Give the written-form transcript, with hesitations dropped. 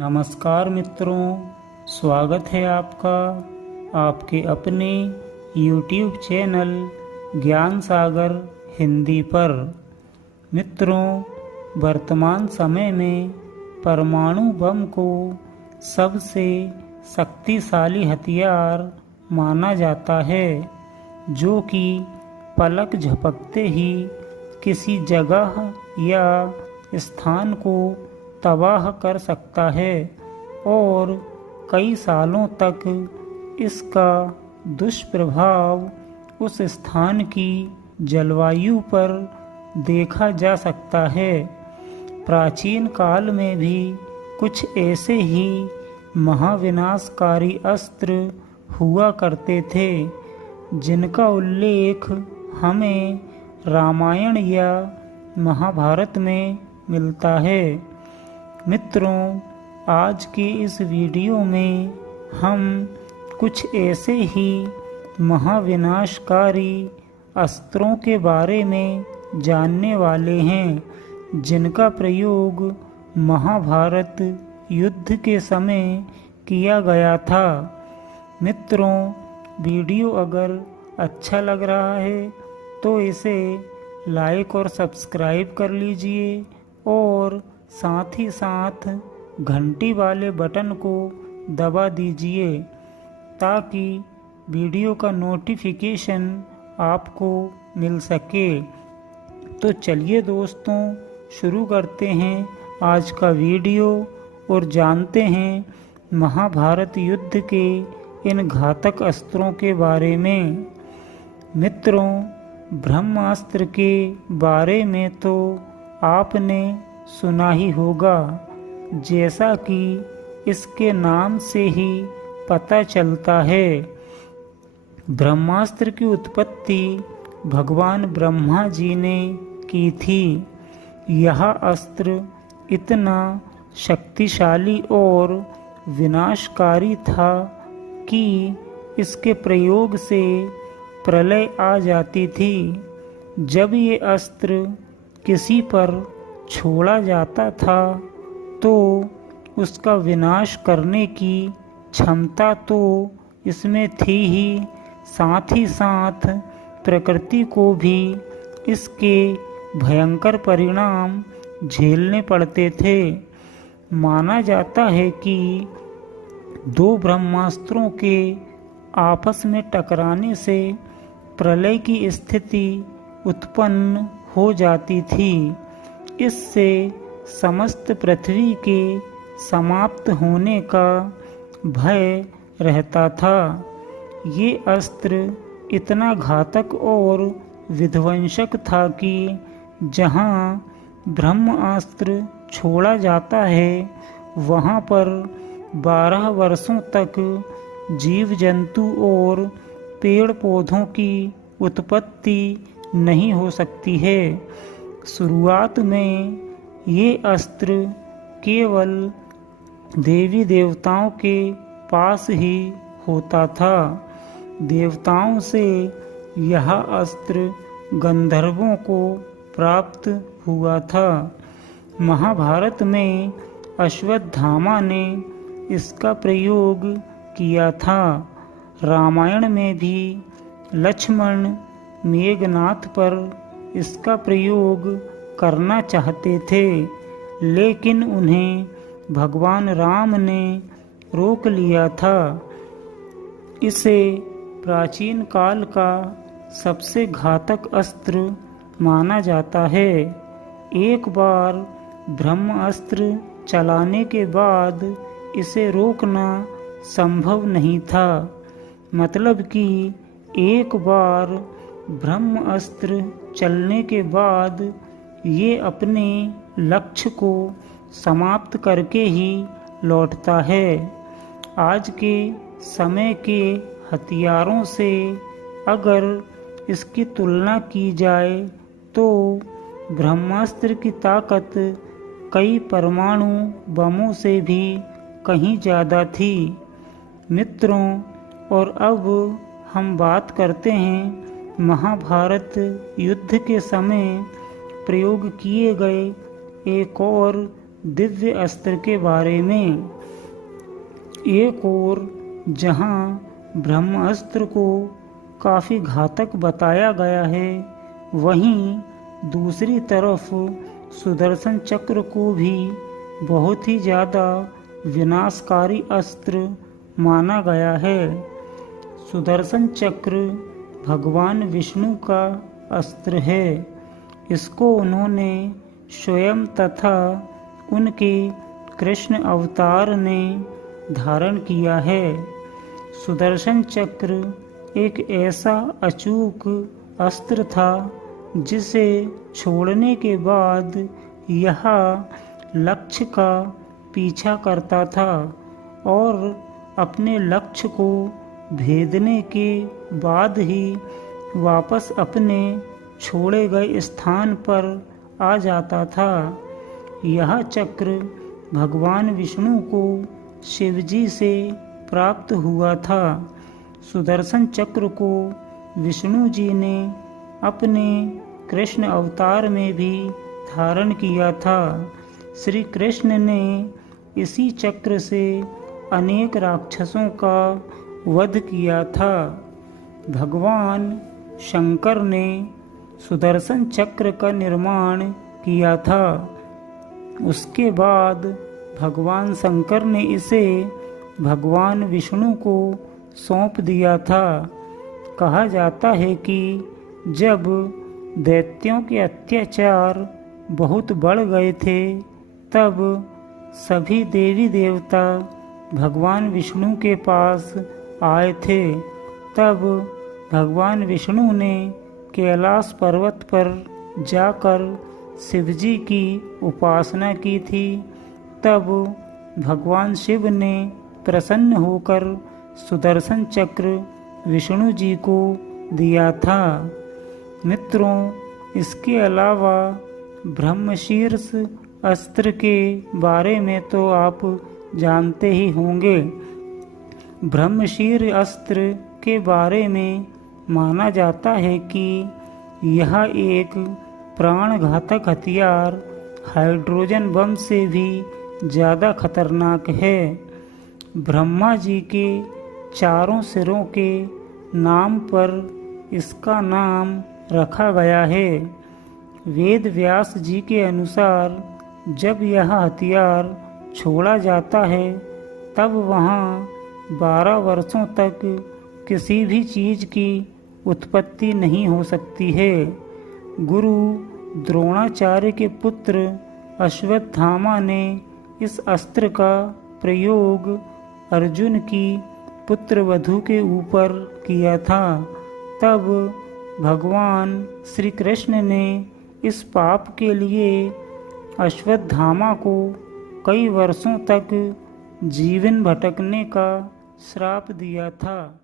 नमस्कार मित्रों, स्वागत है आपका आपके अपने YouTube चैनल ज्ञान सागर हिंदी पर। मित्रों, वर्तमान समय में परमाणु बम को सबसे शक्तिशाली हथियार माना जाता है, जो कि पलक झपकते ही किसी जगह या स्थान को तबाह कर सकता है और कई सालों तक इसका दुष्प्रभाव उस स्थान की जलवायु पर देखा जा सकता है। प्राचीन काल में भी कुछ ऐसे ही महाविनाशकारी अस्त्र हुआ करते थे, जिनका उल्लेख हमें रामायण या महाभारत में मिलता है। मित्रों, आज के इस वीडियो में हम कुछ ऐसे ही महाविनाशकारी अस्त्रों के बारे में जानने वाले हैं, जिनका प्रयोग महाभारत युद्ध के समय किया गया था। मित्रों, वीडियो अगर अच्छा लग रहा है तो इसे लाइक और सब्सक्राइब कर लीजिए और साथ ही साथ घंटी वाले बटन को दबा दीजिए, ताकि वीडियो का नोटिफिकेशन आपको मिल सके। तो चलिए दोस्तों, शुरू करते हैं आज का वीडियो और जानते हैं महाभारत युद्ध के इन घातक अस्त्रों के बारे में। मित्रों, ब्रह्मास्त्र के बारे में तो आपने सुना ही होगा, जैसा कि इसके नाम से ही पता चलता है। ब्रह्मास्त्र की उत्पत्ति भगवान ब्रह्मा जी ने की थी। यह अस्त्र इतना शक्तिशाली और विनाशकारी था कि इसके प्रयोग से प्रलय आ जाती थी। जब ये अस्त्र किसी पर छोड़ा जाता था तो उसका विनाश करने की क्षमता तो इसमें थी ही, साथ ही साथ प्रकृति को भी इसके भयंकर परिणाम झेलने पड़ते थे। माना जाता है कि दो ब्रह्मास्त्रों के आपस में टकराने से प्रलय की स्थिति उत्पन्न हो जाती थी। इससे समस्त पृथ्वी के समाप्त होने का भय रहता था। ये अस्त्र इतना घातक और विध्वंसक था कि जहाँ ब्रह्मास्त्र छोड़ा जाता है, वहाँ पर 12 वर्षों तक जीव जंतु और पेड़ पौधों की उत्पत्ति नहीं हो सकती है। शुरुआत में ये अस्त्र केवल देवी देवताओं के पास ही होता था। देवताओं से यह अस्त्र गंधर्वों को प्राप्त हुआ था। महाभारत में अश्वत्थामा ने इसका प्रयोग किया था। रामायण में भी लक्ष्मण मेघनाथ पर इसका प्रयोग करना चाहते थे, लेकिन उन्हें भगवान राम ने रोक लिया था। इसे प्राचीन काल का सबसे घातक अस्त्र माना जाता है। एक बार ब्रह्मास्त्र चलाने के बाद इसे रोकना संभव नहीं था। मतलब कि एक बार ब्रह्मास्त्र चलने के बाद ये अपने लक्ष्य को समाप्त करके ही लौटता है। आज के समय के हथियारों से अगर इसकी तुलना की जाए तो ब्रह्मास्त्र की ताकत कई परमाणु बमों से भी कहीं ज़्यादा थी। मित्रों, और अब हम बात करते हैं महाभारत युद्ध के समय प्रयोग किए गए एक और दिव्य अस्त्र के बारे में। एक ओर जहाँ ब्रह्मास्त्र को काफ़ी घातक बताया गया है, वहीं दूसरी तरफ सुदर्शन चक्र को भी बहुत ही ज़्यादा विनाशकारी अस्त्र माना गया है। सुदर्शन चक्र भगवान विष्णु का अस्त्र है। इसको उन्होंने स्वयं तथा उनके कृष्ण अवतार ने धारण किया है। सुदर्शन चक्र एक ऐसा अचूक अस्त्र था जिसे छोड़ने के बाद यह लक्ष्य का पीछा करता था और अपने लक्ष्य को भेदने के बाद ही वापस अपने छोड़े गए स्थान पर आ जाता था। यह चक्र भगवान विष्णु को शिवजी से प्राप्त हुआ था। सुदर्शन चक्र को विष्णु जी ने अपने कृष्ण अवतार में भी धारण किया था। श्री कृष्ण ने इसी चक्र से अनेक राक्षसों का वध किया था। भगवान शंकर ने सुदर्शन चक्र का निर्माण किया था। उसके बाद भगवान शंकर ने इसे भगवान विष्णु को सौंप दिया था। कहा जाता है कि जब दैत्यों के अत्याचार बहुत बढ़ गए थे, तब सभी देवी देवता भगवान विष्णु के पास आए थे। तब भगवान विष्णु ने कैलाश पर्वत पर जाकर शिवजी की उपासना की थी। तब भगवान शिव ने प्रसन्न होकर सुदर्शन चक्र विष्णु जी को दिया था। मित्रों, इसके अलावा ब्रह्मशीर्ष अस्त्र के बारे में तो आप जानते ही होंगे। ब्रह्मशीर्ष अस्त्र के बारे में माना जाता है कि यह एक प्राणघातक हथियार हाइड्रोजन बम से भी ज़्यादा खतरनाक है। ब्रह्मा जी के चारों सिरों के नाम पर इसका नाम रखा गया है। वेद व्यास जी के अनुसार जब यह हथियार छोड़ा जाता है, तब वहाँ 12 वर्षों तक किसी भी चीज़ की उत्पत्ति नहीं हो सकती है। गुरु द्रोणाचार्य के पुत्र अश्वत्थामा ने इस अस्त्र का प्रयोग अर्जुन की पुत्रवधू के ऊपर किया था। तब भगवान श्री कृष्ण ने इस पाप के लिए अश्वत्थामा को कई वर्षों तक जीवन भटकने का श्राप दिया था।